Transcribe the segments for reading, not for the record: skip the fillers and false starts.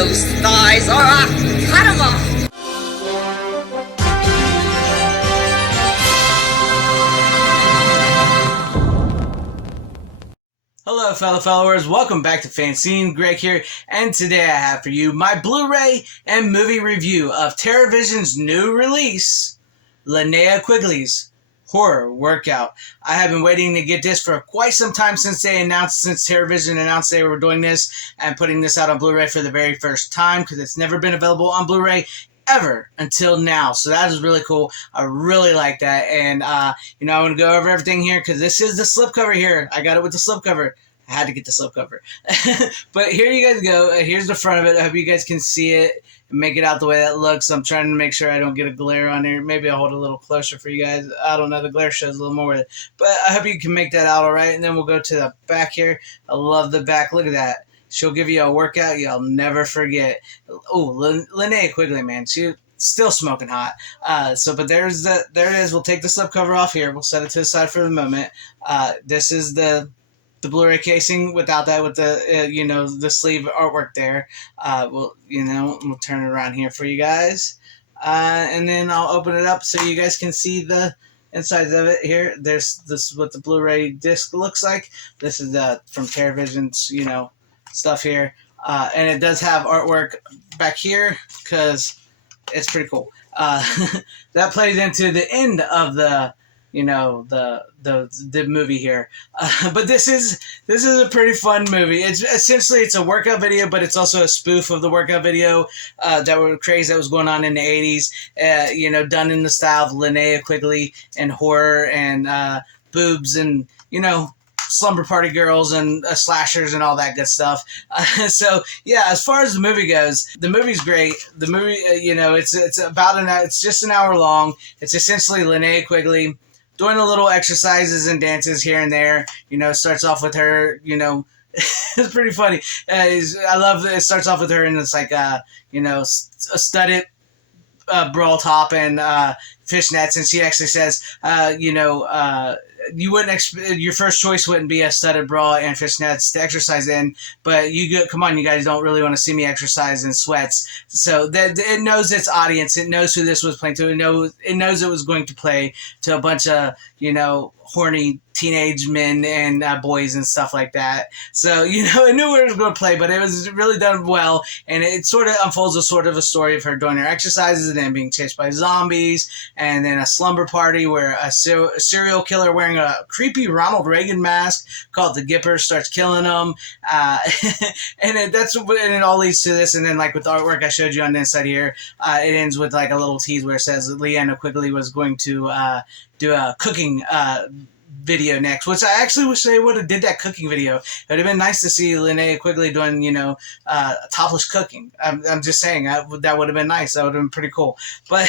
those thighs or I'll cut them off. Hello fellow followers, welcome back to FanZcene. Greg here, and today I have for you my Blu-ray and movie review of TerrorVision's new release, Linnea Quigley's Horror Workout. I have been waiting to get this for quite some time since TerrorVision announced they were doing this and putting this out on Blu-ray for the very first time, because it's never been available on Blu-ray ever until now. So that is really cool. I really like that. And I want to go over everything here because this is the slipcover here. I got it with the slipcover. I had to get the slipcover. But here you guys go. Here's the front of it. I hope you guys can see it and make it out the way that looks. I'm trying to make sure I don't get a glare on here. Maybe I'll hold it a little closer for you guys. I don't know. The glare shows a little more with it. But I hope you can make that out all right. And then we'll go to the back here. I love the back. Look at that. She'll give you a workout you'll never forget. Oh, Linnea Quigley, man. She's still smoking hot. But there it is. We'll take the slipcover off here. We'll set it to the side for the moment. This is the Blu-ray casing without that, with the the sleeve artwork there. We'll turn it around here for you guys, and then I'll open it up so you guys can see the insides of it. Here, this is what the Blu-ray disc looks like. This is from TerrorVision's stuff here, and it does have artwork back here because it's pretty cool. That plays into the end of the the movie here, but this is a pretty fun movie. It's a workout video, but it's also a spoof of the workout video craze that was going on in the 80s. Done in the style of Linnea Quigley and horror and boobs and slumber party girls and slashers and all that good stuff. So yeah, as far as the movie goes, the movie's great. The movie, it's about it's just an hour long. It's essentially Linnea Quigley doing a little exercises and dances here and there. Starts off with her, it's pretty funny. I love that it starts off with her in this a studded brawl top and fishnets, and she actually says, you wouldn't your first choice wouldn't be a studded bra and fishnets to exercise in, but come on, you guys don't really want to see me exercise in sweats. So that it knows its audience. It knows who this was playing to. It knows it was going to play to a bunch of horny teenage men and boys and stuff like that. So it knew where it was going to play, but it was really done well, and it sort of unfolds a story of her doing her exercises and then being chased by zombies, and then a slumber party where a serial killer wearing a creepy Ronald Reagan mask called the Gipper starts killing them, and it all leads to this. And then with the artwork I showed you on the inside here, it ends with a little tease where it says Linnea Quigley was going to do a cooking video next, which I actually wish they would have did that cooking video. It would have been nice to see Linnea Quigley doing topless cooking. I'm just saying that would have been nice. That would have been pretty cool. But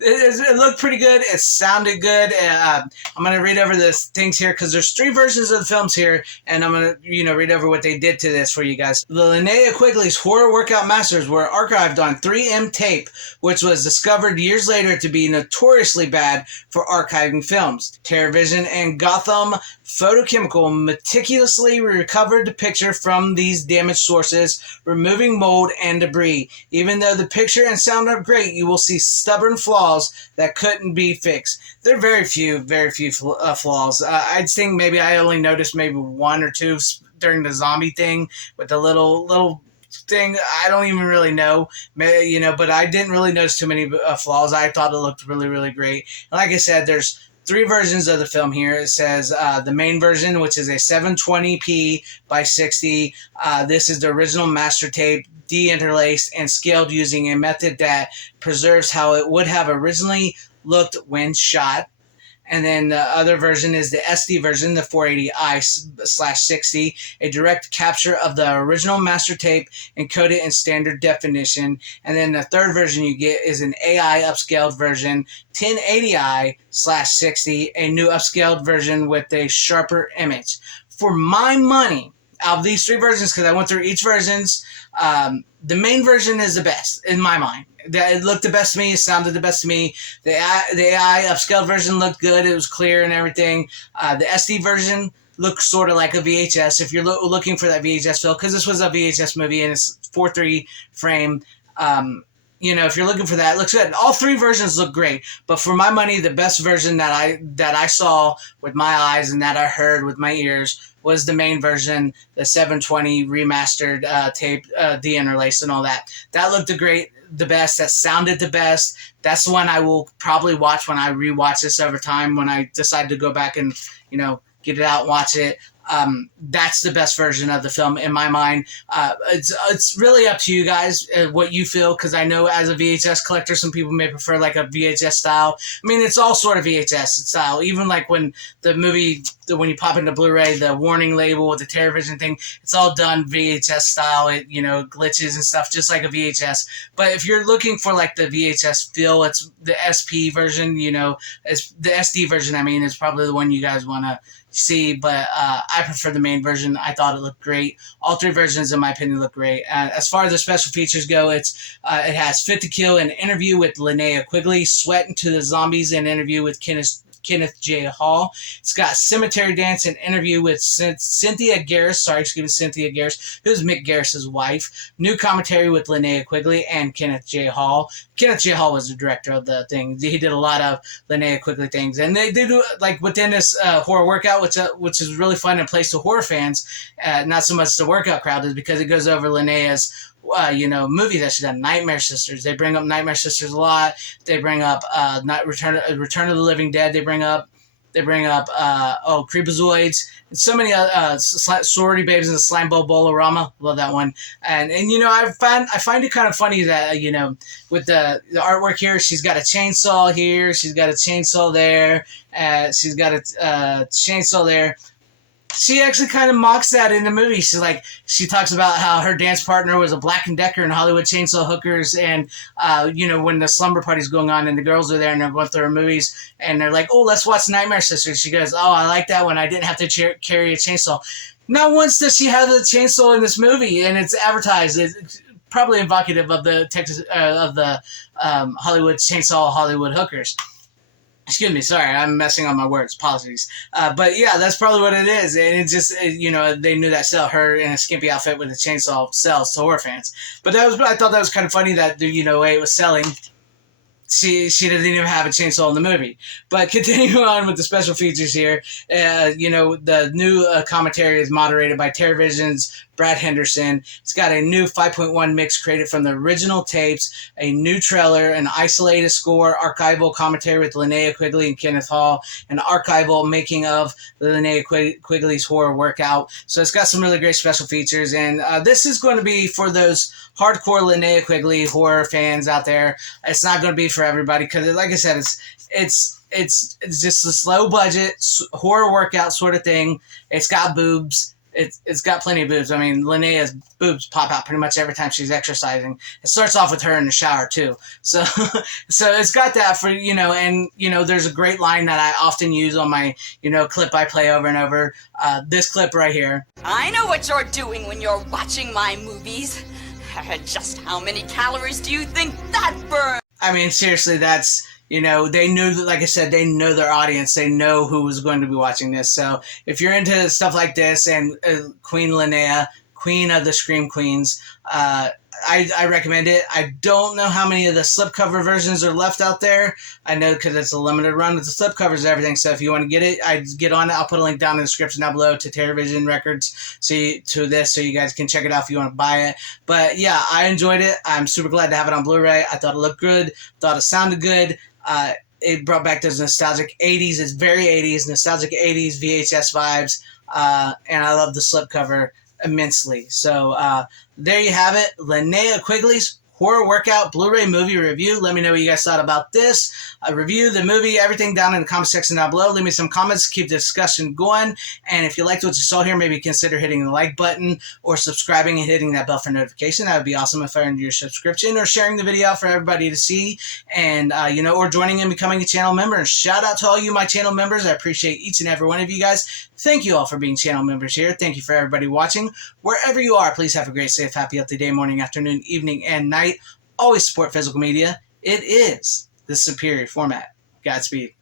it looked pretty good. It sounded good. I'm going to read over the things here because there's 3 versions of the films here, and I'm going to read over what they did to this for you guys. The Linnea Quigley's Horror Workout Masters were archived on 3M tape, which was discovered years later to be notoriously bad for archiving films. TerrorVision and Gotham Photochemical meticulously recovered the picture from these damaged sources, removing mold and debris. Even though the picture and sound are great, you will see stubborn flaws that couldn't be fixed. There are very few flaws. I think maybe I only noticed maybe 1 or 2 during the zombie thing with the little thing. I don't even really know, but I didn't really notice too many flaws. I thought it looked really, really great. And like I said, there's 3 versions of the film here. It says the main version, which is a 720p by 60. This is the original master tape, deinterlaced and scaled using a method that preserves how it would have originally looked when shot. And then the other version is the SD version, the 480i/60, a direct capture of the original master tape encoded in standard definition. And then the third version you get is an AI upscaled version, 1080i/60, a new upscaled version with a sharper image. For my money, out of these 3 versions, because I went through each versions, the main version is the best in my mind. It looked the best to me. It sounded the best to me. The AI upscaled version looked good. It was clear and everything. The SD version looked sort of like a VHS. If you're looking for that VHS feel, because this was a VHS movie and it's 4:3 frame. You know, if you're looking for that, it looks good. All three versions look great, but for my money, the best version that I saw with my eyes and that I heard with my ears was the main version, the 720 remastered tape, deinterlaced and all that. That looked the best. That sounded the best. That's the one I will probably watch when I rewatch this over time. When I decide to go back and, you know, get it out and watch it. That's the best version of the film in my mind. It's really up to you guys what you feel, because I know as a VHS collector, some people may prefer like a VHS style. I mean, it's all sort of VHS style. Even like when the movie, when you pop into Blu-ray, the warning label with the TerraVision thing, it's all done VHS style. It, you know, glitches and stuff just like a VHS. But if you're looking for like the VHS feel, it's the SP version. You know, it's the SD version. I mean, is probably the one you guys want to see, but I prefer the main version. I thought it looked great. All three versions, in my opinion, look great. As far as the special features go, it has Fit to Kill, an interview with Linnea Quigley, Sweat into the Zombies, an interview with Kenneth J. Hall. It's got Cemetery Dance, an interview with Cynthia Garris, who's Mick Garris's wife. New commentary with Linnea Quigley and Kenneth J. Hall. Kenneth J. Hall was the director of the thing. He did a lot of Linnea Quigley things. And they do, like, within this horror workout, which is really fun and plays to horror fans, not so much the workout crowd, is because it goes over Linnea's movie that she done, Nightmare Sisters. They bring up Nightmare Sisters a lot. They bring up Return of the Living Dead. They bring up Creepazoids, and so many Sorority Babes in the Slime Bowl Bolorama. Love that one. And you know, I find it kind of funny that you know, with the artwork here, she's got a chainsaw here, she's got a chainsaw there, she's got a chainsaw there. She actually kind of mocks that in the movie. She talks about how her dance partner was a Black & Decker and Hollywood Chainsaw Hookers, and when the slumber party's going on and the girls are there and they're going through her movies and they're like, oh, let's watch Nightmare Sisters. She goes, oh, I like that one. I didn't have to carry a chainsaw. Not once does she have the chainsaw in this movie, and it's advertised. It's probably evocative of the Hollywood Chainsaw Hollywood Hookers. Excuse me, sorry, I'm messing on my words. Apologies. But yeah, that's probably what it is. And it just, they knew that her in a skimpy outfit with a chainsaw sells to horror fans. But I thought that was kind of funny that the way it was selling, she didn't even have a chainsaw in the movie. But continuing on with the special features here, the new commentary is moderated by TerraVision's Brad Henderson. It's got a new 5.1 mix created from the original tapes, a new trailer, an isolated score, archival commentary with Linnea Quigley and Kenneth Hall, an archival making of the Linnea Quigley's horror workout. So it's got some really great special features, and this is going to be for those hardcore Linnea Quigley horror fans out there. It's not going to be for everybody because, like I said, it's just a slow budget horror workout sort of thing. It's got boobs. It's got plenty of boobs. I mean, Linnea's boobs pop out pretty much every time she's exercising. It starts off with her in the shower too. So it's got that for, and there's a great line that I often use on my, clip I play over and over. This clip right here. I know what you're doing when you're watching my movies. Just how many calories do you think that burns? I mean, seriously, that's, they knew that, like I said, they know their audience. They know who was going to be watching this. So if you're into stuff like this and Queen Linnea, Queen of the Scream Queens, I recommend it. I don't know how many of the slipcover versions are left out there. I know because it's a limited run with the slipcovers and everything. So if you want to get it, I get on it. I'll put a link down in the description down below to TerraVision Records so you guys can check it out if you want to buy it. But yeah, I enjoyed it. I'm super glad to have it on Blu-ray. I thought it looked good. Thought it sounded good. It brought back those nostalgic 80s. It's very 80s, nostalgic 80s VHS vibes. And I love the slipcover immensely. So there you have it, Linnea Quigley's horror workout Blu-ray movie review. Let me know what you guys thought about this review, the movie, everything down in the comment section down below. Leave me some comments, keep the discussion going. And if you liked what you saw here, maybe consider hitting the like button or subscribing and hitting that bell for notification. That would be awesome if I earned your subscription, or sharing the video out for everybody to see, and or joining and becoming a channel member. And shout out to all you my channel members. I appreciate each and every one of you guys. Thank you all for being channel members here. Thank you for everybody watching. Wherever you are, please have a great, safe, happy, healthy day, morning, afternoon, evening, and night. Always support physical media. It is the superior format. Godspeed.